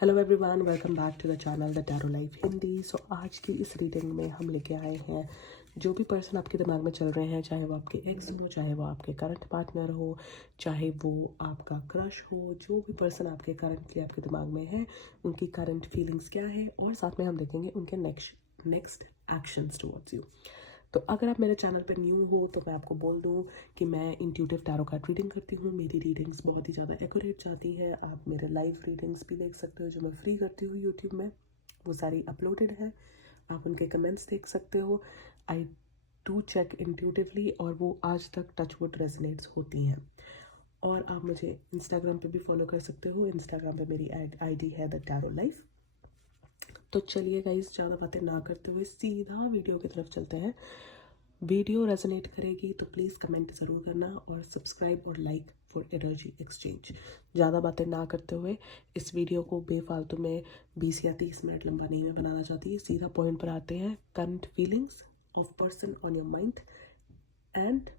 Hello everyone, welcome back to the channel the tarot life Hindi. So आज की इस reading में हम लेके आए हैं जो भी पर्सन आपके दिमाग में चल रहे हैं, चाहे वो आपके एक्स हो, चाहे वो आपके करंट पार्टनर हो, चाहे वो आपका क्रश हो, जो भी पर्सन आपके करंटली आपके दिमाग में है, उनकी करंट फीलिंग्स क्या है, और साथ में हम देखेंगे उनके नेक्स्ट एक्शंस टुवर्ड्स यू। तो अगर आप मेरे चैनल पर न्यू हो तो मैं आपको बोल दूं कि मैं इंट्यूटिव टैरो कार्ड रीडिंग करती हूँ। मेरी रीडिंग्स बहुत ही ज़्यादा एक्यूरेट जाती है। आप मेरे लाइव रीडिंग्स भी देख सकते हो जो मैं फ्री करती हूँ यूट्यूब में, वो सारी अपलोडेड है। आप उनके कमेंट्स देख सकते हो। आई डू चेक इंट्यूटिवली और वो आज तक टचवुड रेजोनेट्स होती हैं। और आप मुझे इंस्टाग्राम पे भी फॉलो कर सकते हो। इंस्टाग्राम पे मेरी आईडी है द टैरो लाइफ। तो चलिए गाइस, ज़्यादा बातें ना करते हुए सीधा वीडियो की तरफ चलते हैं। वीडियो रेजोनेट करेगी तो प्लीज़ कमेंट ज़रूर करना और सब्सक्राइब और लाइक फॉर एनर्जी एक्सचेंज। ज़्यादा बातें ना करते हुए इस वीडियो को बेफालतू में 20 या 30 मिनट लंबा नहीं मैं बनाना चाहती। सीधा पॉइंट पर आते हैं। Current feelings of person on your mind and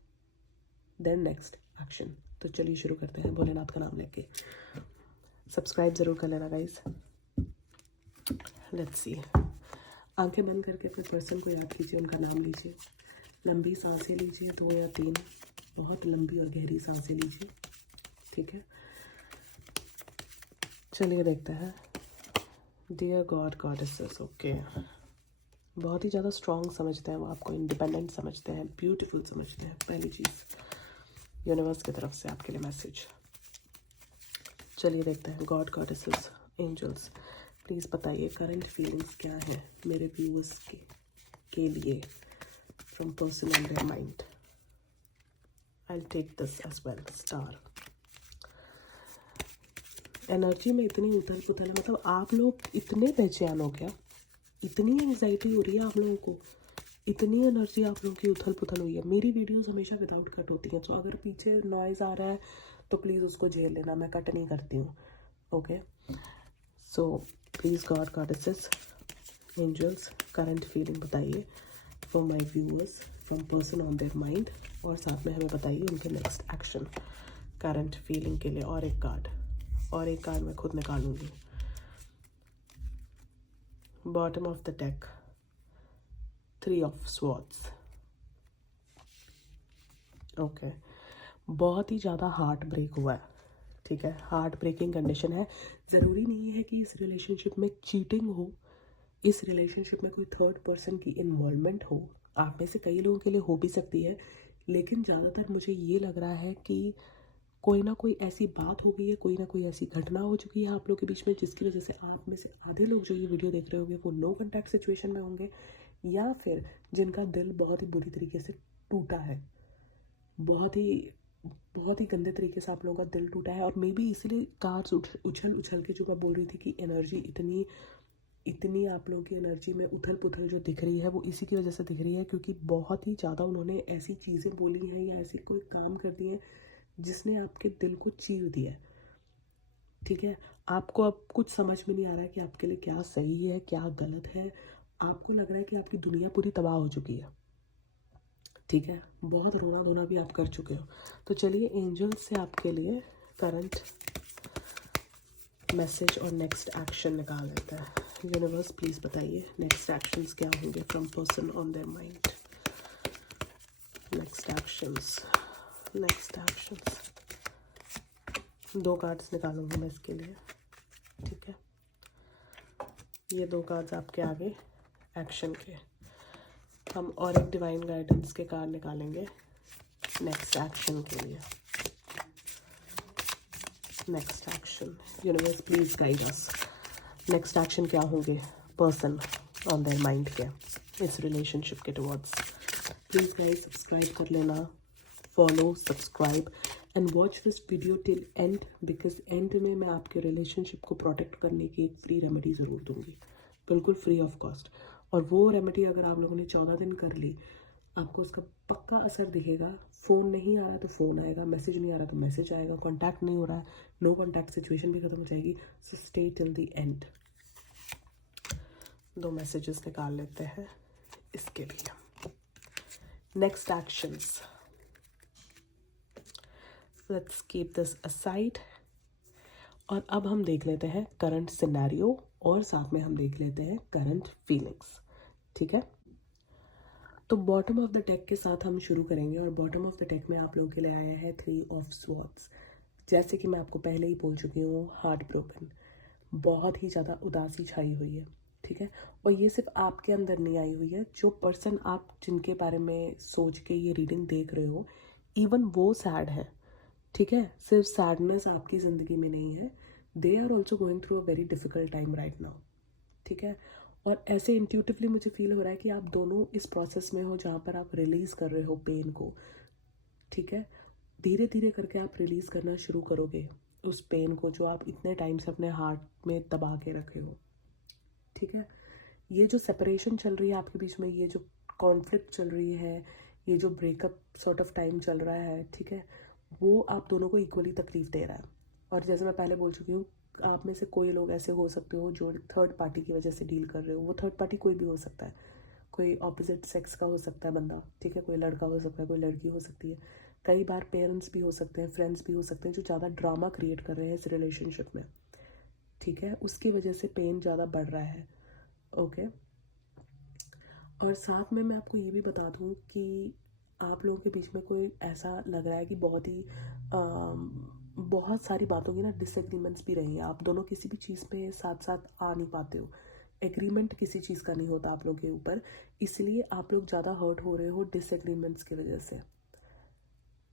then next action. तो चलिए शुरू करते हैं भोलेनाथ का नाम लेके। सब्सक्राइब ज़रूर कर लेना गाइस। Let's see. आंखें बंद करके अपने पर्सन को याद कीजिए, उनका नाम लीजिए। लंबी सांसें लीजिए, 2 या 3 बहुत लंबी और गहरी सांसें लीजिए। ठीक है, चलिए देखते हैं। Dear god goddesses, okay. बहुत ही ज़्यादा स्ट्रॉन्ग समझते हैं वो आपको, इंडिपेंडेंट समझते हैं, ब्यूटीफुल समझते हैं। पहली चीज़ यूनिवर्स की तरफ से आपके लिए मैसेज। चलिए देखते हैं। गॉड गॉडेसेस एंजल्स, प्लीज़ बताइए करंट फीलिंग्स क्या है मेरे व्यूअर्स के लिए from person and their mind. I'll take this as well. Star. Energy में इतनी उथल पुथल है, मतलब आप लोग इतने बेचैन हो क्या, इतनी एंजाइटी हो रही है आप लोगों को, इतनी एनर्जी आप लोगों की उथल पुथल हुई है। मेरी वीडियोस हमेशा विदाउट कट होती हैं, तो अगर पीछे नॉइज़ आ रहा है तो प्लीज़ उसको झेल लेना, मैं कट नहीं करती हूँ। Okay, so please god goddesses angels current feeling बताइए for my viewers from person on there mind, और साथ में हमें बताइए उनके नेक्स्ट एक्शन करंट फीलिंग के लिए। और एक कार्ड मैं खुद निकालूंगी। Bottom of the deck, 3 of swords. Okay, बहुत ही ज़्यादा हार्ट ब्रेक हुआ है। ठीक है, हार्ट ब्रेकिंग कंडीशन है। ज़रूरी नहीं है कि इस रिलेशनशिप में चीटिंग हो, इस रिलेशनशिप में कोई थर्ड पर्सन की इन्वॉल्वमेंट हो। आप में से कई लोगों के लिए हो भी सकती है, लेकिन ज़्यादातर मुझे ये लग रहा है कि कोई ना कोई ऐसी बात हो गई है, कोई ना कोई ऐसी घटना हो चुकी है आप लोग के बीच में, जिसकी वजह से आप में से आधे लोग जो ये वीडियो देख रहे होंगे वो नो कॉन्टैक्ट सिचुएशन में होंगे, या फिर जिनका दिल बहुत ही बुरी तरीके से टूटा है, बहुत ही गंदे तरीके से आप लोगों का दिल टूटा है। और मे बी इसीलिए कार्ड्स उछल के जो मैं बोल रही थी कि एनर्जी इतनी आप लोगों की एनर्जी में उथल पुथल जो दिख रही है वो इसी की वजह से दिख रही है, क्योंकि बहुत ही ज़्यादा उन्होंने ऐसी चीज़ें बोली हैं या ऐसी कोई काम कर दिए जिसने आपके दिल को चीर दिया है। ठीक है, आपको अब कुछ समझ में नहीं आ रहा है कि आपके लिए क्या सही है क्या गलत है। आपको लग रहा है कि आपकी दुनिया पूरी तबाह हो चुकी है। ठीक है, बहुत रोना धोना भी आप कर चुके हो। तो चलिए एंजल्स से आपके लिए करंट मैसेज और नेक्स्ट एक्शन निकाल लेते हैं। यूनिवर्स प्लीज़ बताइए नेक्स्ट एक्शंस क्या होंगे from person on there mind. Next actions 2 cards निकालूंगी मैं इसके लिए। ठीक है, ये 2 कार्ड्स आपके आगे एक्शन के। हम और एक डिवाइन गाइडेंस के कार्ड निकालेंगे नेक्स्ट एक्शन के लिए। Next action, universe please guide us. Next action क्या होंगे पर्सन ऑन देयर माइंड के इस रिलेशनशिप के टुवर्ड्स। प्लीज गाइस सब्सक्राइब कर लेना, follow subscribe and watch this video till and, because and में मैं आपके रिलेशनशिप को प्रोटेक्ट करने की एक फ्री रेमेडी ज़रूर दूंगी, बिल्कुल फ्री ऑफ कॉस्ट। और वो रेमेडी अगर आप लोगों ने 14 दिन कर ली, आपको उसका पक्का असर दिखेगा। फ़ोन नहीं आ रहा तो फ़ोन आएगा, मैसेज नहीं आ रहा तो मैसेज आएगा, कॉन्टैक्ट नहीं हो रहा है, नो कॉन्टैक्ट सिचुएशन भी खत्म हो जाएगी। So stay till the end. 2 messages निकाल लेते हैं इसके लिए। Next actions, let's keep this aside और अब हम देख लेते हैं करंट सिनेरियो और साथ में हम देख लेते हैं करंट फीलिंग्स। ठीक है, तो बॉटम ऑफ द डेक के साथ हम शुरू करेंगे और बॉटम ऑफ द डेक में आप लोगों के लिए आया है 3 ऑफ स्वॉर्ड्स। जैसे कि मैं आपको पहले ही बोल चुकी हूँ, हार्ट ब्रोकन, बहुत ही ज़्यादा उदासी छाई हुई है। ठीक है, और ये सिर्फ आपके अंदर नहीं आई हुई है, जो पर्सन आप जिनके बारे में सोच के ये रीडिंग देख रहे हो, इवन वो सैड है। ठीक है, सिर्फ सैडनेस आपकी ज़िंदगी में नहीं है, they are also going through a very difficult time right now. ठीक है, और ऐसे इंट्यूटिवली मुझे फील हो रहा है कि आप दोनों इस प्रोसेस में हो जहाँ पर आप रिलीज़ कर रहे हो पेन को। ठीक है, धीरे धीरे करके आप रिलीज़ करना शुरू करोगे उस पेन को जो आप इतने टाइम से अपने हार्ट में दबा के रखे हो। ठीक है, ये जो सेपरेशन चल रही है आपके बीच में, ये जो कॉन्फ्लिक्ट चल रही है, ये जो ब्रेकअप सॉर्ट ऑफ टाइम चल रहा है, ठीक है, वो आप दोनों को इक्वली तकलीफ दे रहा है। और जैसे मैं पहले बोल चुकी हूँ, आप में से कोई लोग ऐसे हो सकते हो जो थर्ड पार्टी की वजह से डील कर रहे हो। वो थर्ड पार्टी कोई भी हो सकता है, कोई ऑपोजिट सेक्स का हो सकता है बंदा। ठीक है, कोई लड़का हो सकता है, कोई लड़की हो सकती है, कई बार पेरेंट्स भी हो सकते हैं, फ्रेंड्स भी हो सकते हैं, जो ज़्यादा ड्रामा क्रिएट कर रहे हैं इस रिलेशनशिप में। ठीक है, उसकी वजह से पेन ज़्यादा बढ़ रहा है। ओके, और साथ में मैं आपको ये भी बता दूं कि आप लोगों के बीच में कोई ऐसा लग रहा है कि बहुत सारी बातों की ना डिसएग्रीमेंट्स भी रही हैं। आप दोनों किसी भी चीज़ पे साथ साथ आ नहीं पाते हो, एग्रीमेंट किसी चीज़ का नहीं होता आप लोगों के ऊपर, इसलिए आप लोग ज़्यादा हर्ट हो रहे हो डिसएग्रीमेंट्स की वजह से।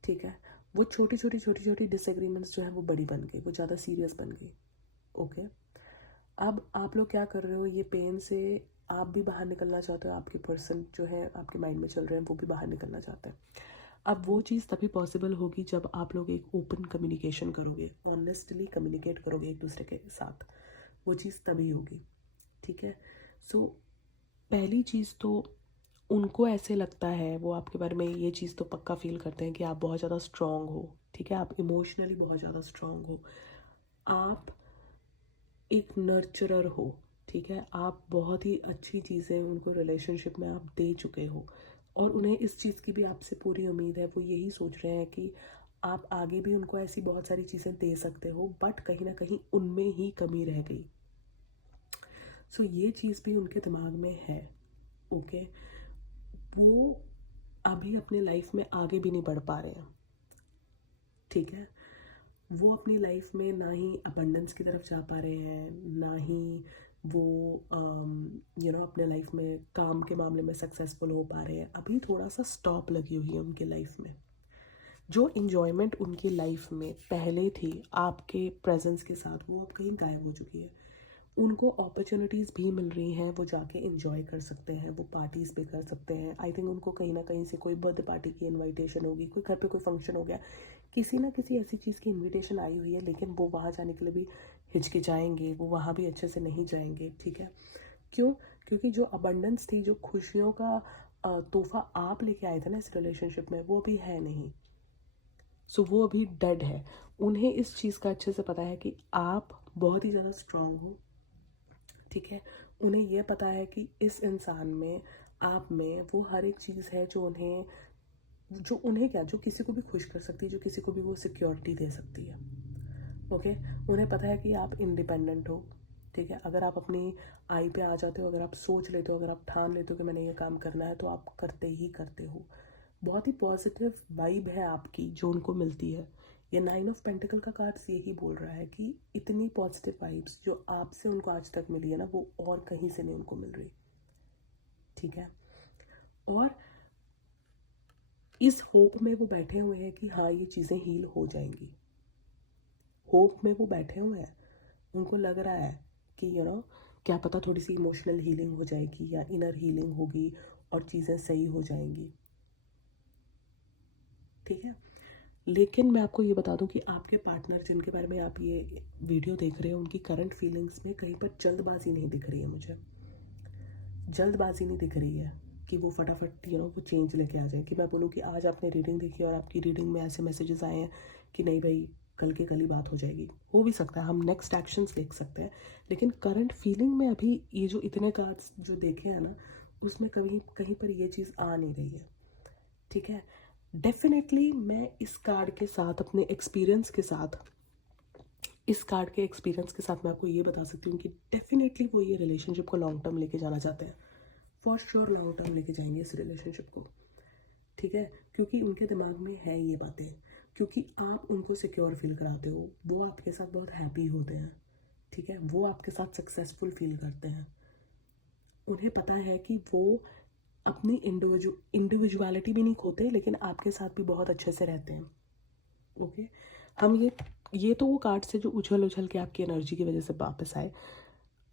ठीक है, वो छोटी छोटी डिसएग्रीमेंट्स जो है वो बड़ी बन गई, वो ज़्यादा सीरियस बन गई। ओके, अब आप लोग क्या कर रहे हो, ये पेन से आप भी बाहर निकलना चाहते हो, आपके पर्सन जो है आपके माइंड में चल रहे हैं वो भी बाहर निकलना चाहते हैं। अब वो चीज़ तभी पॉसिबल होगी जब आप लोग एक ओपन कम्युनिकेशन करोगे, ऑनेस्टली कम्युनिकेट करोगे एक दूसरे के साथ, वो चीज़ तभी होगी। ठीक है, सो पहली चीज़ तो उनको ऐसे लगता है, वो आपके बारे में ये चीज़ तो पक्का फील करते हैं कि आप बहुत ज़्यादा स्ट्रांग हो। ठीक है, आप इमोशनली बहुत ज़्यादा स्ट्रांग हो, आप एक नर्चरर हो। ठीक है, आप बहुत ही अच्छी चीज़ें उनको रिलेशनशिप में आप दे चुके हो, और उन्हें इस चीज़ की भी आपसे पूरी उम्मीद है। वो यही सोच रहे हैं कि आप आगे भी उनको ऐसी बहुत सारी चीज़ें दे सकते हो, बट कहीं ना कहीं उनमें ही कमी रह गई। सो ये चीज़ भी उनके दिमाग में है। ओके, वो अभी अपने लाइफ में आगे भी नहीं बढ़ पा रहे हैं। ठीक है, वो अपनी लाइफ में ना ही अबंडेंस की तरफ जा पा रहे हैं, ना ही वो अपने लाइफ में काम के मामले में सक्सेसफुल हो पा रहे हैं। अभी थोड़ा सा स्टॉप लगी हुई है उनकी लाइफ में। जो इन्जॉयमेंट उनकी लाइफ में पहले थी आपके प्रेजेंस के साथ, वो अब कहीं गायब हो चुकी है। उनको अपॉर्चुनिटीज़ भी मिल रही हैं, वो जाके इंजॉय कर सकते हैं, वो पार्टीज़ भी कर सकते हैं। आई थिंक उनको कहीं ना कहीं से कोई बर्थडे पार्टी की इनविटेशन होगी, कोई घर पे कोई फंक्शन हो गया, किसी ना किसी ऐसी चीज़ की इनविटेशन आई हुई है, लेकिन वो वहाँ जाने के लिए भी हिचकिचाएंगे, वो वहाँ भी अच्छे से नहीं जाएंगे। ठीक है, क्यों? क्योंकि जो अबंडेंस थी, जो खुशियों का तोहफा आप लेके आए थे ना इस रिलेशनशिप में, वो अभी है नहीं। सो वो अभी डेड है। उन्हें इस चीज़ का अच्छे से पता है कि आप बहुत ही ज़्यादा स्ट्रांग हो। ठीक है, उन्हें यह पता है कि इस इंसान में, आप में, वो हर एक चीज़ है जो जो किसी को भी खुश कर सकती है, जो किसी को भी वो सिक्योरिटी दे सकती है। ओके, उन्हें पता है कि आप इंडिपेंडेंट हो। ठीक है, अगर आप अपनी आई पे आ जाते हो, अगर आप सोच लेते हो, अगर आप ठान लेते हो कि मैंने ये काम करना है, तो आप करते ही करते हो। बहुत ही पॉजिटिव वाइब है आपकी जो उनको मिलती है। ये 9 ऑफ पेंटिकल का कार्ड्स यही बोल रहा है कि इतनी पॉजिटिव वाइब्स जो आपसे उनको आज तक मिली है ना, वो और कहीं से नहीं उनको मिल रही। ठीक है, और इस होप में वो बैठे हुए हैं कि हाँ, ये चीज़ें हील हो जाएंगी। होप में वो बैठे हुए हैं, उनको लग रहा है कि क्या पता थोड़ी सी इमोशनल हीलिंग हो जाएगी या इनर हीलिंग होगी और चीज़ें सही हो जाएंगी। ठीक है, लेकिन मैं आपको ये बता दूं कि आपके पार्टनर जिनके बारे में आप ये वीडियो देख रहे हो, उनकी करंट फीलिंग्स में कहीं पर जल्दबाजी नहीं दिख रही है मुझे। जल्दबाजी नहीं दिख रही है कि वो फटाफट वो चेंज लेके आ जाए, कि मैं बोलूँ कि आज आपने रीडिंग देखी और आपकी रीडिंग में ऐसे मैसेजेस आए हैं कि नहीं भाई, कल के कल ही बात हो जाएगी। हो भी सकता है, हम नेक्स्ट एक्शंस देख सकते हैं, लेकिन करंट फीलिंग में अभी ये जो इतने कार्ड्स जो देखे हैं ना, उसमें कहीं कहीं पर ये चीज़ आ नहीं रही है। ठीक है, डेफिनेटली मैं इस कार्ड के साथ अपने एक्सपीरियंस के साथ इस कार्ड के एक्सपीरियंस के साथ मैं आपको ये बता सकती हूँ कि डेफिनेटली वो ये रिलेशनशिप को लॉन्ग टर्म लेके जाना चाहते हैं, फॉर श्योर लॉन्ग टर्म लेके जाएंगे इस रिलेशनशिप को, ठीक है, क्योंकि उनके दिमाग में है ये बातें, क्योंकि आप उनको सिक्योर फील कराते हो, वो आपके साथ बहुत हैप्पी होते हैं, ठीक है, वो आपके साथ सक्सेसफुल फील करते हैं, उन्हें पता है कि वो अपनी इंडिविजुअलिटी भी नहीं खोते, लेकिन आपके साथ भी बहुत अच्छे से रहते हैं। ओके, हम ये तो वो कार्ड से जो उछल उछल के आपकी एनर्जी की वजह से वापस आए,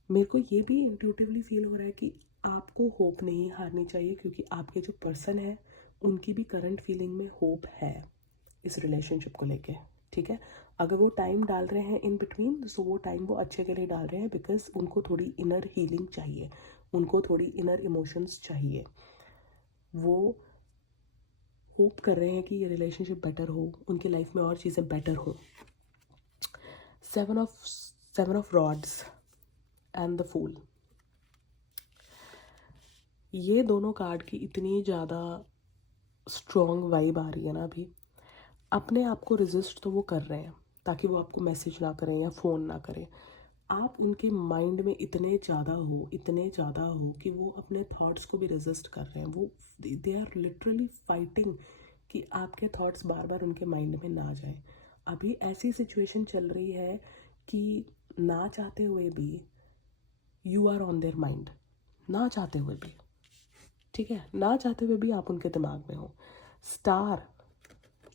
मेरे को ये भी इंट्यूटिवली फील हो रहा है कि आपको होप नहीं हारनी चाहिए, क्योंकि आपके जो पर्सन है उनकी भी करंट फीलिंग में होप है इस रिलेशनशिप को लेके, ठीक है। अगर वो टाइम डाल रहे हैं इन बिटवीन, तो वो टाइम वो अच्छे के लिए डाल रहे हैं, बिकॉज उनको थोड़ी इनर हीलिंग चाहिए, उनको थोड़ी इनर इमोशंस चाहिए, वो होप कर रहे हैं कि ये रिलेशनशिप बेटर हो, उनकी लाइफ में और चीज़ें बेटर हो। Seven of rods and the fool, ये दोनों कार्ड की इतनी ज़्यादा स्ट्रॉन्ग वाइब आ रही है ना अभी। अपने आप को रेजिस्ट तो वो कर रहे हैं ताकि वो आपको मैसेज ना करें या फ़ोन ना करें, आप उनके माइंड में इतने ज़्यादा हो कि वो अपने थॉट्स को भी रेजिस्ट कर रहे हैं, वो दे आर लिटरली फाइटिंग कि आपके थॉट्स बार बार उनके माइंड में ना जाए। अभी ऐसी सिचुएशन चल रही है कि ना चाहते हुए भी you are on there mind, ना चाहते हुए भी, ठीक है, ना चाहते हुए भी आप उनके दिमाग में हो। स्टार,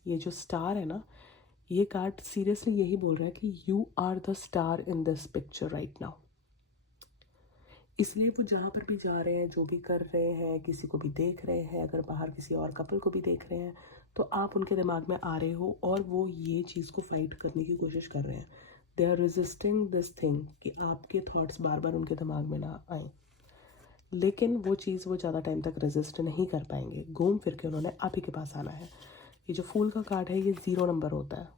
ये जो स्टार है ना, ये कार्ड सीरियसली यही बोल रहा है कि you are the star in this picture right now. इसलिए वो जहाँ पर भी जा रहे हैं, जो भी कर रहे हैं, किसी को भी देख रहे हैं, अगर बाहर किसी और कपल को भी देख रहे हैं, तो आप उनके दिमाग में आ रहे हो और वो ये चीज़ को फाइट करने की कोशिश कर रहे हैं। They are resisting this thing कि आपके थॉट्स बार बार उनके दिमाग में ना आए, लेकिन वो चीज़ वो ज़्यादा टाइम तक रेजिस्ट नहीं कर पाएंगे, घूम फिर के उन्होंने आप ही के पास आना है। ये जो फूल का कार्ड है, ये 0 नंबर होता है,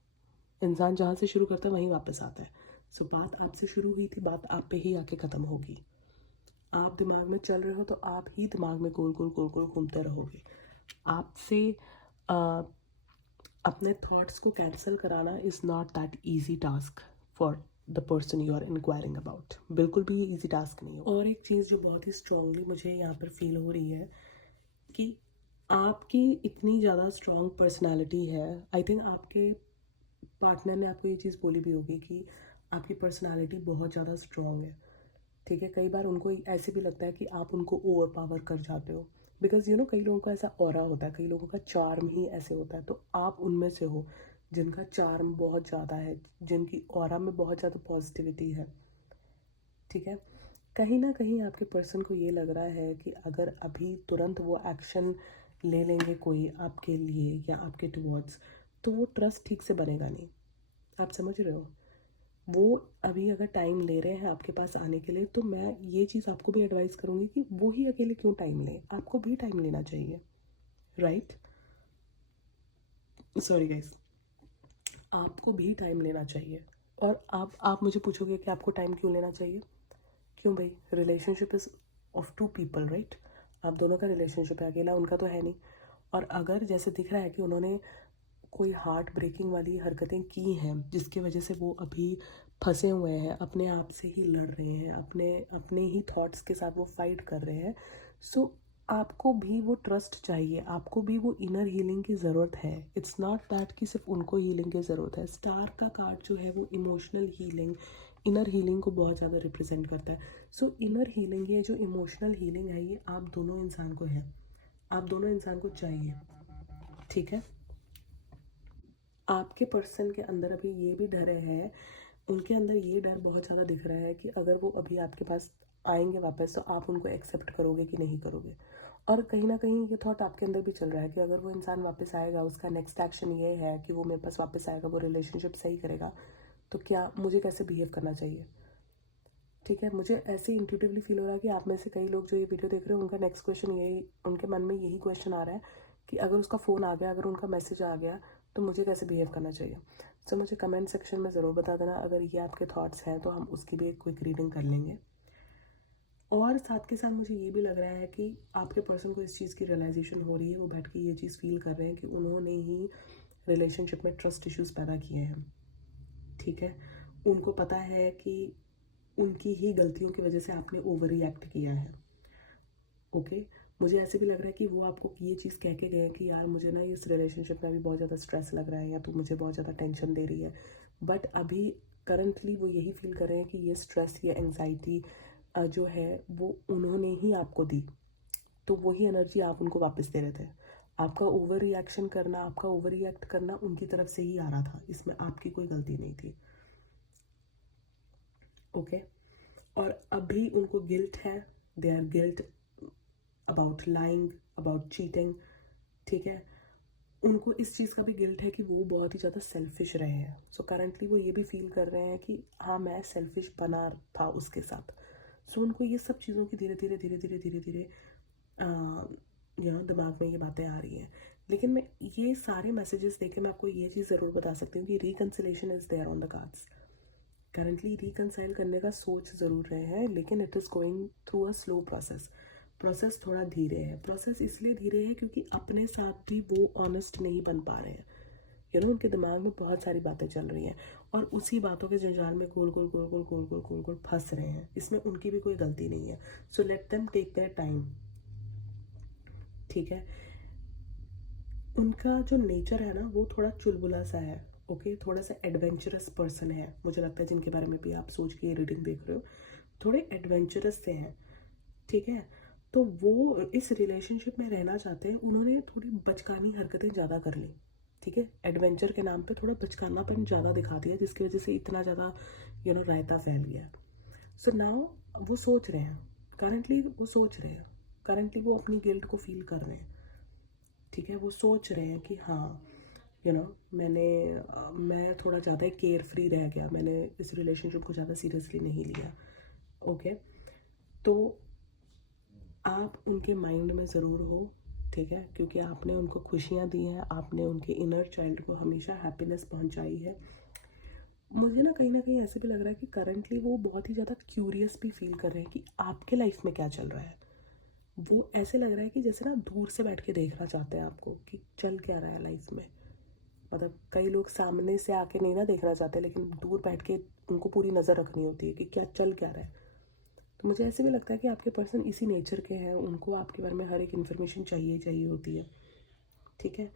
इंसान जहाँ से शुरू करता है वहीं वापस आता है। सो बात आपसे शुरू हुई थी, बात आप पे ही आके ख़त्म होगी। आप दिमाग में चल रहे हो तो आप ही दिमाग में गोल गोल गोल गोल घूमते रहोगे। आपसे अपने थॉट्स को कैंसिल कराना is not that easy task for the person you are enquiring about, बिल्कुल भी ये ईजी टास्क नहीं है। और एक चीज़ जो बहुत ही स्ट्रांगली मुझे यहाँ पर फील हो रही है कि आपकी इतनी ज़्यादा स्ट्रॉन्ग पर्सनैलिटी है, आई थिंक आपके पार्टनर ने आपको ये चीज़ बोली भी होगी कि आपकी पर्सनालिटी बहुत ज़्यादा स्ट्रॉन्ग है, ठीक है। कई बार उनको ऐसे भी लगता है कि आप उनको ओवर पावर कर जाते हो, बिकॉज यू नो कई लोगों का ऐसा ऑरा होता है, कई लोगों का चार्म ही ऐसे होता है, तो आप उनमें से हो जिनका चार्म बहुत ज़्यादा है, जिनकी ऑरा में बहुत ज़्यादा पॉजिटिविटी है, ठीक है। कहीं ना कहीं आपके पर्सन को ये लग रहा है कि अगर अभी तुरंत वो एक्शन ले लेंगे कोई आपके लिए या आपके टुवर्ड्स, तो वो ट्रस्ट ठीक से बनेगा नहीं। आप समझ रहे हो, वो अभी अगर टाइम ले रहे हैं आपके पास आने के लिए, तो मैं ये चीज़ आपको भी एडवाइस करूँगी कि वो ही अकेले क्यों टाइम लें, आपको भी टाइम लेना चाहिए, राइट। सॉरी गाइस, आपको भी टाइम लेना चाहिए। और आप मुझे पूछोगे कि आपको टाइम क्यों लेना चाहिए, क्यों भाई, relationship is of 2 people, right. आप दोनों का रिलेशनशिप है, अकेला उनका तो है नहीं। और अगर जैसे दिख रहा है कि उन्होंने कोई हार्ट ब्रेकिंग वाली हरकतें की हैं जिसकी वजह से वो अभी फंसे हुए हैं, अपने आप से ही लड़ रहे हैं, अपने अपने ही थॉट्स के साथ वो फाइट कर रहे हैं, सो आपको भी वो ट्रस्ट चाहिए, आपको भी वो इनर हीलिंग की ज़रूरत है। इट्स नॉट दैट कि सिर्फ उनको हीलिंग की ज़रूरत है। स्टार का कार्ड जो है वो इमोशनल हीलिंग, इनर हीलिंग को बहुत ज़्यादा रिप्रेजेंट करता है। सो इनर हीलिंग, ये जो इमोशनल हीलिंग है, ये आप दोनों इंसान को है, आप दोनों इंसान को चाहिए, ठीक है। आपके पर्सन के अंदर अभी ये भी डर है, उनके अंदर ये डर बहुत ज़्यादा दिख रहा है कि अगर वो अभी आपके पास आएंगे वापस, तो आप उनको एक्सेप्ट करोगे कि नहीं करोगे। और कहीं ना कहीं ये थॉट आपके अंदर भी चल रहा है कि अगर वो इंसान वापस आएगा, उसका नेक्स्ट एक्शन ये है कि वो मेरे पास वापस आएगा, वो रिलेशनशिप सही करेगा, तो क्या मुझे कैसे बिहेव करना चाहिए, ठीक है। मुझे ऐसे इंट्यूटिवली फील हो रहा है कि आप में से कई लोग जो ये वीडियो देख रहे हो, उनका नेक्स्ट क्वेश्चन यही, उनके मन में यही क्वेश्चन आ रहा है कि अगर उसका फ़ोन आ गया, अगर उनका मैसेज आ गया, तो मुझे कैसे बिहेव करना चाहिए। सो मुझे कमेंट सेक्शन में ज़रूर बता देना, अगर ये आपके थॉट्स हैं तो हम उसकी भी एक क्विक रीडिंग कर लेंगे। और साथ के साथ मुझे ये भी लग रहा है कि आपके पर्सन को इस चीज़ की रियलाइजेशन हो रही है, वो बैठ के ये चीज़ फील कर रहे हैं कि उन्होंने ही रिलेशनशिप में ट्रस्ट इश्यूज़ पैदा किए हैं, ठीक है। उनको पता है कि उनकी ही गलतियों की वजह से आपने ओवर रिएक्ट किया है। ओके, मुझे ऐसे भी लग रहा है कि वो आपको ये चीज़ कह के गए कि यार मुझे ना इस रिलेशनशिप में अभी बहुत ज़्यादा स्ट्रेस लग रहा है, या तू मुझे बहुत ज़्यादा टेंशन दे रही है, बट अभी करंटली वो यही फील कर रहे हैं कि ये स्ट्रेस, ये एंग्जाइटी जो है वो उन्होंने ही आपको दी, तो वही एनर्जी आप उनको वापस दे रहे थे। आपका ओवर रिएक्शन करना, आपका ओवर रिएक्ट करना उनकी तरफ से ही आ रहा था, इसमें आपकी कोई गलती नहीं थी। ओके, और अभी उनको गिल्ट है, they are guilt about lying, about cheating, ठीक है। उनको इस चीज़ का भी गिल्ट है कि वो बहुत ही ज़्यादा सेल्फिश रहे हैं। सो करंटली वो ये भी फील कर रहे हैं कि हाँ मैं सेल्फिश बना था उसके साथ। सो उनको ये सब चीज़ों की धीरे धीरे धीरे धीरे धीरे धीरे दिमाग में ये बातें आ रही हैं। लेकिन मैं ये सारे मैसेजेस देके मैं आपको ये चीज़ ज़रूर बता सकती हूँ कि reconciliation is there on the cards. Currently reconcile करने का सोच ज़रूर रहे हैं, लेकिन it is going through a slow process. Process थोड़ा धीरे है। प्रोसेस इसलिए धीरे है क्योंकि अपने साथ भी वो ऑनेस्ट नहीं बन पा रहे हैं। उनके दिमाग में बहुत सारी बातें चल रही हैं और उसी बातों के जंजाल में गोल गोल गोल गोल गोल गोल गोल गोल फंस रहे हैं। इसमें उनकी भी कोई गलती नहीं है। So let them take their time, ठीक है। उनका जो नेचर है ना वो थोड़ा चुलबुला सा है। ओके, थोड़ा सा एडवेंचरस पर्सन है। मुझे लगता है जिनके बारे में भी आप सोच के ये रीडिंग देख रहे हो, थोड़े एडवेंचरस से हैं, ठीक है। तो वो इस रिलेशनशिप में रहना चाहते हैं। उन्होंने थोड़ी बचकानी हरकतें ज़्यादा कर ली, ठीक है। एडवेंचर के नाम पे थोड़ा बचकानापन ज़्यादा दिखा दिया, जिसकी वजह से इतना ज़्यादा रायता फैल गया। सो नाउ वो सोच रहे हैं, करंटली वो सोच रहे हैं, करंटली वो अपनी गिल्ट को फील कर रहे हैं, ठीक है। वो सोच रहे हैं कि हाँ मैं थोड़ा ज़्यादा ही केयर फ्री रह गया, मैंने इस रिलेशनशिप को ज़्यादा सीरियसली नहीं लिया। ओके, तो आप उनके माइंड में ज़रूर हो, ठीक है, क्योंकि आपने उनको खुशियाँ दी हैं, आपने उनके इनर चाइल्ड को हमेशा हैप्पीनेस पहुंचाई है। मुझे ना कहीं ऐसे भी लग रहा है कि करंटली वो बहुत ही ज़्यादा क्यूरियस भी फील कर रहे हैं कि आपके लाइफ में क्या चल रहा है। वो ऐसे लग रहा है कि जैसे ना दूर से बैठ के देखना चाहते हैं आपको कि चल क्या रहा है लाइफ में। मतलब कई लोग सामने से आके नहीं ना देखना चाहते, लेकिन दूर बैठ के उनको पूरी नज़र रखनी होती है कि क्या चल क्या रहा है। तो मुझे ऐसे भी लगता है कि आपके पर्सन इसी नेचर के हैं, उनको आपके बारे में हर एक इन्फॉर्मेशन चाहिए होती है, ठीक है।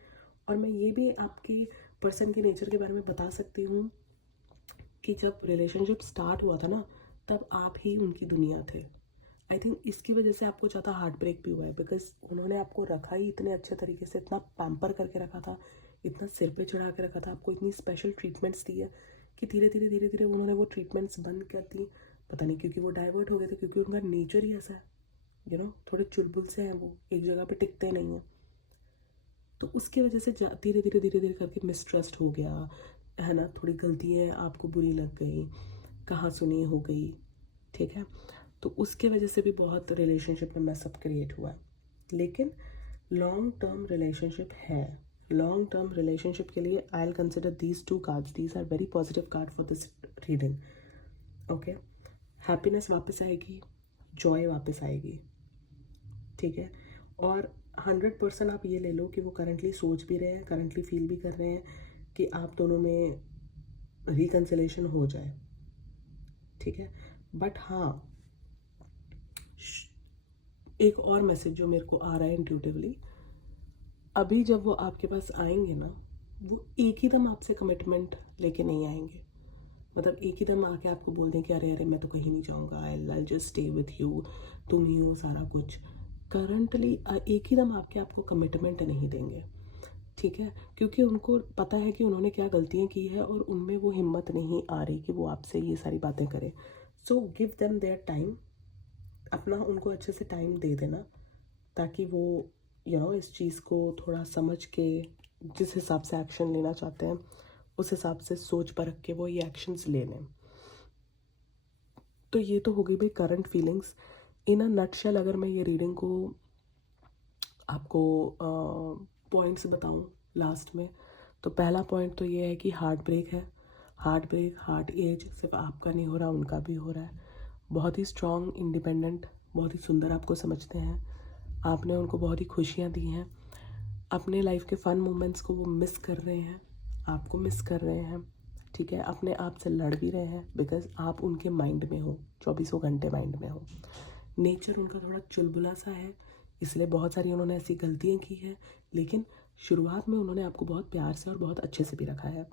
और मैं ये भी आपके पर्सन के नेचर के बारे में बता सकती हूँ कि जब रिलेशनशिप स्टार्ट हुआ था ना, तब आप ही उनकी दुनिया थे। आई थिंक इसकी वजह से आपको ज़्यादा हार्ट ब्रेक भी हुआ है, बिकॉज उन्होंने आपको रखा ही इतने अच्छे तरीके से, इतना पैम्पर करके रखा था, इतना सिर पे चढ़ा के रखा था, आपको इतनी स्पेशल ट्रीटमेंट्स दी है कि धीरे धीरे उन्होंने वो ट्रीटमेंट्स बंद कर दी। पता नहीं क्योंकि वो डाइवर्ट हो गए थे, क्योंकि उनका नेचर ही ऐसा है, थोड़े चुलबुल से हैं, वो एक जगह पे टिकते नहीं हैं। तो उसकी वजह से धीरे धीरे करके मिसट्रस्ट हो गया है ना, थोड़ी गलतियाँ आपको बुरी लग गई, कहाँ सुनी हो गई, ठीक है। तो उसके वजह से भी बहुत रिलेशनशिप में मैसअप क्रिएट हुआ। लेकिन लॉन्ग टर्म रिलेशनशिप है, लॉन्ग टर्म रिलेशनशिप के लिए I will consider these 2 cards, these are very positive card for this reading. Okay, happiness वापस आएगी, जॉय वापस आएगी, ठीक है। और 100% आप ये ले लो कि वो करंटली सोच भी रहे हैं, करंटली फील भी कर रहे हैं कि आप दोनों में रिकन्सिलेशन हो जाए, ठीक है। बट हाँ, एक और मैसेज जो मेरे को आ रहा है इंट्यूटिवली, अभी जब वो आपके पास आएंगे ना, वो एक ही दम आपसे कमिटमेंट लेके नहीं आएंगे। मतलब एक ही दम आके आपको बोल दें कि अरे मैं तो कहीं नहीं जाऊँगा, I just stay with you, तुम ही हो सारा कुछ। करंटली एक ही दम आपको कमिटमेंट नहीं देंगे, ठीक है, क्योंकि उनको पता है कि उन्होंने क्या गलतियाँ की है और उनमें वो हिम्मत नहीं आ रही कि वो आपसे ये सारी बातें करें। So give them their time, अपना उनको अच्छे से टाइम दे देना, ताकि वो इस चीज़ को थोड़ा समझ के जिस हिसाब से एक्शन लेना चाहते हैं उस हिसाब से सोच परख के वो ये एक्शंस ले लें। तो ये तो हो गई भाई current feelings in a nutshell. अगर मैं ये रीडिंग को आपको पॉइंट्स बताऊं लास्ट में, तो पहला पॉइंट तो ये है कि हार्ट ब्रेक है। हार्ट ब्रेक, हार्ट एज सिर्फ आपका नहीं हो रहा, उनका भी हो रहा है। बहुत ही स्ट्रॉन्ग, इंडिपेंडेंट, बहुत ही सुंदर आपको समझते हैं, आपने उनको बहुत ही खुशियाँ दी हैं। अपने लाइफ के फ़न मोमेंट्स को वो मिस कर रहे हैं, आपको मिस कर रहे हैं, ठीक है, अपने आप से लड़ भी रहे हैं बिकॉज आप उनके माइंड में हो, 24 घंटे माइंड में हो। नेचर उनका थोड़ा चुलबुला सा है, इसलिए बहुत सारी उन्होंने ऐसी गलतियाँ की है, लेकिन शुरुआत में उन्होंने आपको बहुत प्यार से और बहुत अच्छे से भी रखा है।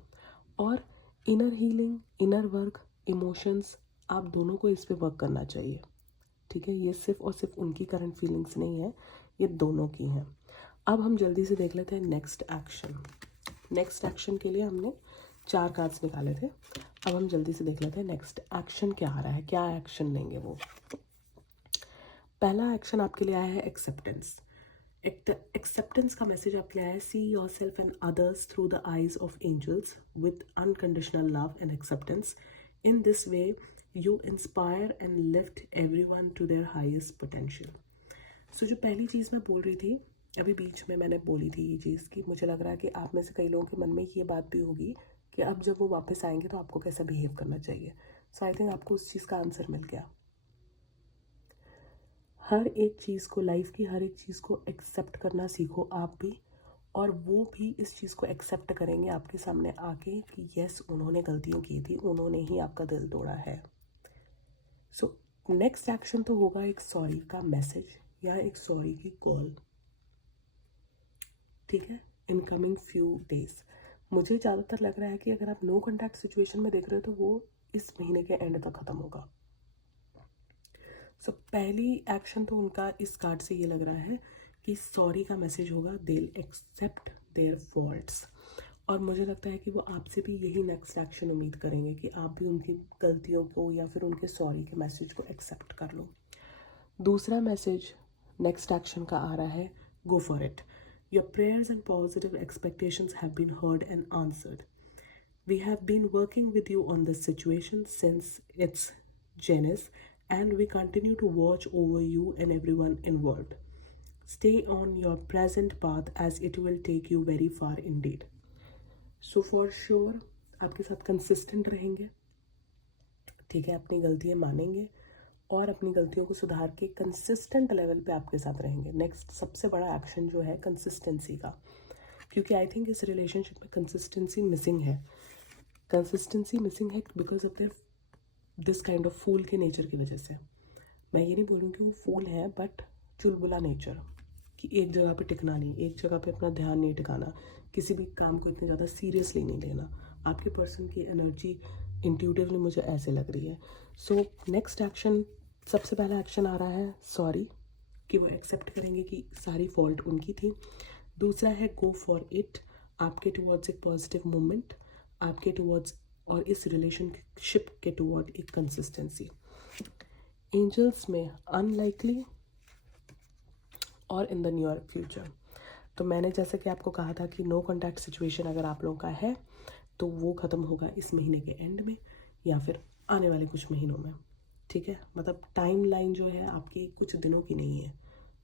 और inner healing, inner work, emotions, आप दोनों को इस पे वर्क करना चाहिए, ठीक है। ये सिर्फ और सिर्फ उनकी करंट फीलिंग्स नहीं है, ये दोनों की हैं। अब हम जल्दी से देख लेते हैं नेक्स्ट एक्शन। नेक्स्ट एक्शन के लिए हमने 4 कार्ड्स निकाले थे, अब हम जल्दी से देख लेते हैं नेक्स्ट एक्शन क्या आ रहा है, क्या एक्शन लेंगे वो। पहला एक्शन आपके लिए आया है एक्सेप्टेंस। एक्सेप्टेंस का मैसेज आपके लिए आया है, see yourself and others through the eyes of angels with unconditional love and acceptance. In this way you inspire and lift everyone to their highest potential. So जो पहली चीज़ मैं बोल रही थी, अभी बीच में मैंने बोली थी ये चीज़ कि मुझे लग रहा है कि आप में से कई लोगों के मन में ये बात भी होगी कि अब जब वो वापस आएंगे तो आपको कैसा बिहेव करना चाहिए। सो आई थिंक आपको उस चीज़ का आंसर मिल गया। हर एक चीज़ को, लाइफ की हर एक चीज़ को एक्सेप्ट करना सीखो आप भी, और वो भी इस चीज़ को एक्सेप्ट करेंगे आपके सामने आके कि यस उन्होंने गलतियाँ की थी, उन्होंने ही आपका दिल तोड़ा है। सो नेक्स्ट एक्शन तो होगा एक सॉरी का मैसेज या एक सॉरी की कॉल, ठीक है, इन कमिंग फ्यू डेज। मुझे ज़्यादातर लग रहा है कि अगर आप नो कॉन्टैक्ट सिचुएशन में देख रहे हो तो वो इस महीने के एंड तक ख़त्म होगा। सो पहली एक्शन तो उनका इस कार्ड से ये लग रहा है कि सॉरी का मैसेज होगा, they will accept their faults. और मुझे लगता है कि वो आपसे भी यही नेक्स्ट एक्शन उम्मीद करेंगे कि आप भी उनकी गलतियों को या फिर उनके सॉरी के मैसेज को एक्सेप्ट कर लो। दूसरा मैसेज नेक्स्ट एक्शन का आ रहा है, go for it. Your prayers and positive expectations have been heard and answered. We have been working with you on this situation since its genesis, and we continue to watch over you and everyone involved. Stay on your present path as it will take you very far indeed. So for sure आपके साथ consistent रहेंगे, ठीक है, अपनी गलतियाँ मानेंगे और अपनी गलतियों को सुधार के कंसिस्टेंट लेवल पे आपके साथ रहेंगे। नेक्स्ट सबसे बड़ा एक्शन जो है कंसिस्टेंसी का, क्योंकि आई थिंक इस रिलेशनशिप में कंसिस्टेंसी मिसिंग है। कंसिस्टेंसी मिसिंग है because of this kind of fool के नेचर की वजह से। मैं ये नहीं बोलूँगी कि वो फूल है, बट चुलबुला नेचर, कि एक जगह पे टिकना नहीं, एक जगह पे अपना ध्यान नहीं टिकाना, किसी भी काम को इतने ज़्यादा सीरियसली नहीं लेना। आपके पर्सन की एनर्जी इंट्यूटिवली मुझे ऐसे लग रही है। सो नेक्स्ट एक्शन, सबसे पहला एक्शन आ रहा है सॉरी, कि वो एक्सेप्ट करेंगे कि सारी फॉल्ट उनकी थी। दूसरा है गो फॉर इट, आपके टुवर्ड्स एक पॉजिटिव मूवमेंट, आपके टुवर्ड्स और इस रिलेशनशिप के टुवर्ड एक कंसिस्टेंसी। एंजल्स में अनलाइकली और इन द नियर फ्यूचर। तो मैंने जैसे कि आपको कहा था कि नो कॉन्टैक्ट सिचुएशन अगर आप लोगों का है तो वो ख़त्म होगा इस महीने के एंड में या फिर आने वाले कुछ महीनों में, ठीक है। मतलब टाइम लाइन जो है आपकी कुछ दिनों की नहीं है,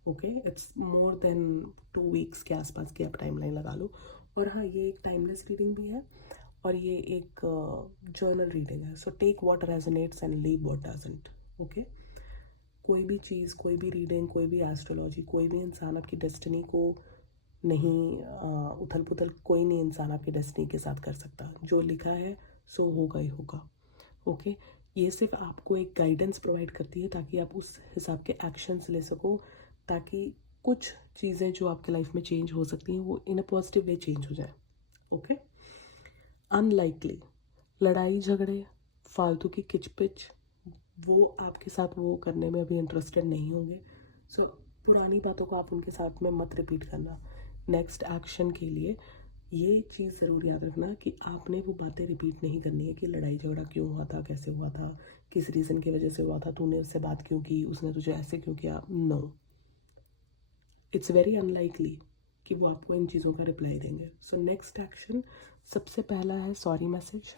okay, it's more than 2 weeks के आसपास की आप टाइम लाइन लगा लो। और हाँ, ये एक टाइमलेस रीडिंग भी है और ये एक जर्नल रीडिंग है। So take what resonates and leave what doesn't, okay. कोई भी चीज़, कोई भी रीडिंग, कोई भी एस्ट्रोलॉजी, कोई भी इंसान आपकी डेस्टिनी को नहीं, उथल पुथल कोई नहीं इंसान आपकी डेस्टिनी के साथ कर सकता। जो लिखा है सो होगा ही होगा, ओके। ये सिर्फ आपको एक गाइडेंस प्रोवाइड करती है ताकि आप उस हिसाब के एक्शंस ले सको, ताकि कुछ चीज़ें जो आपके लाइफ में चेंज हो सकती हैं वो इन अ पॉजिटिव वे चेंज हो जाए, ओके। अनलाइकली लड़ाई झगड़े, फालतू की किचपिच, वो आपके साथ वो करने में अभी इंटरेस्टेड नहीं होंगे। सो पुरानी बातों को आप उनके साथ में मत रिपीट करना। नेक्स्ट एक्शन के लिए ये चीज़ ज़रूर याद रखना कि आपने वो बातें रिपीट नहीं करनी है कि लड़ाई झगड़ा क्यों हुआ था, कैसे हुआ था, किस रीज़न की वजह से हुआ था, तूने उससे बात क्यों की, उसने तुझे ऐसे क्यों किया। नो, इट्स वेरी अनलाइकली कि वो आपको इन चीज़ों का रिप्लाई देंगे। सो नेक्स्ट एक्शन सबसे पहला है sorry message,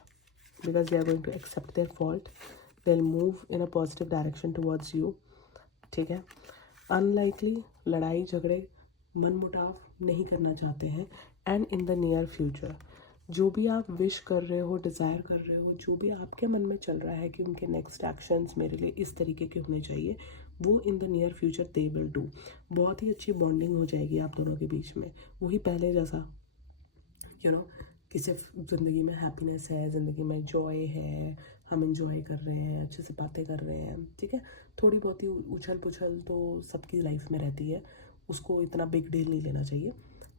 because they are going to accept their fault, they will move in a positive direction towards you, ठीक है। अनलाइकली लड़ाई झगड़े, मन मुटाव नहीं करना चाहते हैं। And in the near future जो भी आप विश कर रहे हो, डिज़ायर कर रहे हो, जो भी आपके मन में चल रहा है कि उनके नेक्स्ट एक्शंस मेरे लिए इस तरीके के होने चाहिए, वो in the near future they will do. बहुत ही अच्छी बॉन्डिंग हो जाएगी आप दोनों के बीच में, वही पहले जैसा, यू नो, इससे ज़िंदगी में हैप्पीनेस है, ज़िंदगी में जॉय है, हम इंजॉय कर रहे हैं, अच्छे से बातें कर रहे हैं, ठीक है। थोड़ी बहुत ही उछल पुछल तो सबकी लाइफ में रहती है, उसको इतना बिग डील नहीं लेना चाहिए।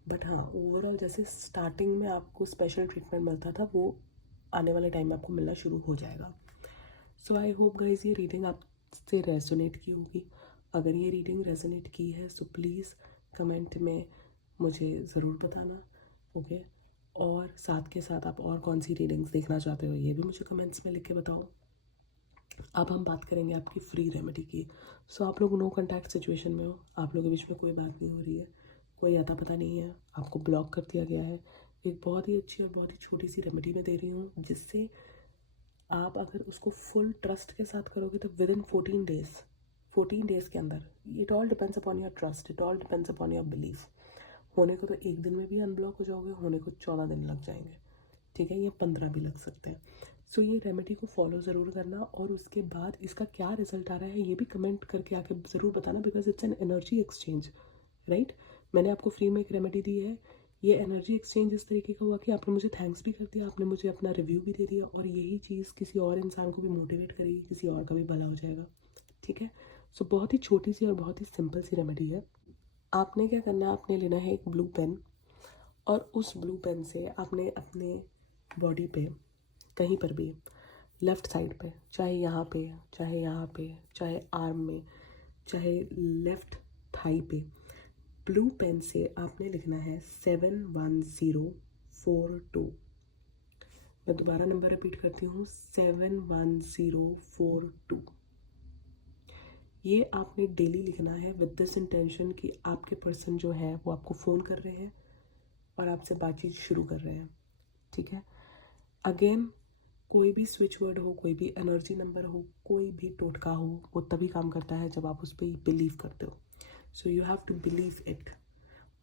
बट हाँ, ओवरऑल जैसे स्टार्टिंग में आपको स्पेशल ट्रीटमेंट मिलता था, वो आने वाले टाइम में आपको मिलना शुरू हो जाएगा। सो आई होप गाइज ये रीडिंग आपसे रेजोनेट की होगी। अगर ये रीडिंग रेजोनेट की है सो प्लीज़ कमेंट में मुझे ज़रूर बताना, ओके। और साथ के साथ आप और कौन सी रीडिंग्स देखना चाहते हो ये भी मुझे कमेंट्स में लिख के बताओ। अब हम बात करेंगे आपकी फ्री रेमेडी की। सो आप लोग नो कॉन्टैक्ट सिचुएशन में हो, आप लोगों के बीच में कोई बात नहीं हो रही है, कोई अता पता नहीं है, आपको ब्लॉक कर दिया गया है। एक बहुत ही अच्छी और बहुत ही छोटी सी रेमेडी मैं दे रही हूँ, जिससे आप अगर उसको फुल ट्रस्ट के साथ करोगे तो विद इन 14 डेज़ के अंदर, it all depends upon your trust, it all depends upon your belief. होने को तो एक दिन में भी अनब्लॉक हो जाओगे, होने को 14 दिन लग जाएंगे, ठीक है, या 15 भी लग सकते हैं। सो ये रेमेडी को फॉलो ज़रूर करना, और उसके बाद इसका क्या रिजल्ट आ रहा है ये भी कमेंट करके आके ज़रूर बताना, because it's an energy exchange, right. मैंने आपको फ्री में एक रेमेडी दी है, ये एनर्जी एक्सचेंज इस तरीके का हुआ कि आपने मुझे थैंक्स भी कर दिया, आपने मुझे अपना रिव्यू भी दे दिया, और यही चीज़ किसी और इंसान को भी मोटिवेट करेगी, किसी और का भी भला हो जाएगा, ठीक है। सो बहुत ही छोटी सी और बहुत ही सिंपल सी रेमेडी है। आपने क्या करना है, आपने लेना है एक ब्लू पेन, और उस ब्लू पेन से आपने अपने बॉडी पे कहीं पर भी लेफ़्ट साइड पे, चाहे यहाँ पे, चाहे यहाँ पे, चाहे आर्म में, चाहे लेफ़्ट थाई पे, ब्लू पेन से आपने लिखना है 71042। मैं दोबारा नंबर रिपीट करती हूँ, 71042। ये आपने डेली लिखना है विद दिस इंटेंशन कि आपके पर्सन जो है वो आपको फ़ोन कर रहे हैं और आपसे बातचीत शुरू कर रहे हैं, ठीक है। अगेन, कोई भी स्विच वर्ड हो, कोई भी एनर्जी नंबर हो, कोई भी टोटका हो, वो तभी काम करता है जब आप उस पर बिलीव करते हो। So you have to believe it.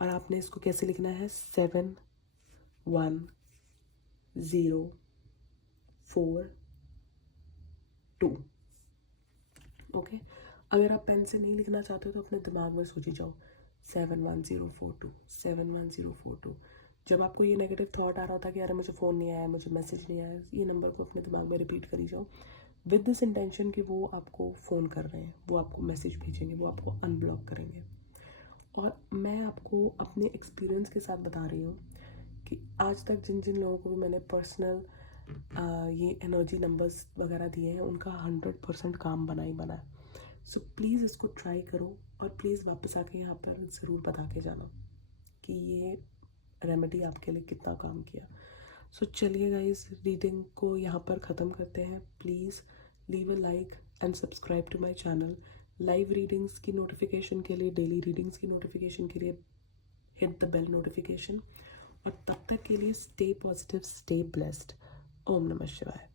और आपने इसको कैसे लिखना है, 71042, ओके। अगर आप पेन से नहीं लिखना चाहते हो तो अपने दिमाग में सोची जाओ, 71042, 71042। जब आपको ये नेगेटिव थॉट आ रहा होता कि यार मुझे फ़ोन नहीं आया, मुझे मैसेज नहीं आया, ये नंबर को अपने दिमाग में रिपीट करी जाओ विद दिस इंटेंशन कि वो आपको फ़ोन कर रहे हैं, वो आपको मैसेज भेजेंगे, वो आपको अनब्लॉक करेंगे। और मैं आपको अपने एक्सपीरियंस के साथ बता रही हूँ कि आज तक जिन जिन लोगों को भी मैंने पर्सनल ये एनर्जी नंबर्स वगैरह दिए हैं, उनका 100% काम बना ही बना है। सो प्लीज़ इसको ट्राई करो, और प्लीज़ वापस आके यहाँ पर ज़रूर बता के जाना कि ये रेमेडी आपके लिए कितना काम किया। सो चलिए गाइस, रीडिंग को यहाँ पर ख़त्म करते हैं। Please leave a like and subscribe to my channel. Live readings की नोटिफिकेशन के लिए, डेली रीडिंग्स की नोटिफिकेशन के लिए हिट द बेल नोटिफिकेशन। और तब तक के लिए स्टे पॉजिटिव, स्टे ब्लेस्ड। ओम नमः शिवाय।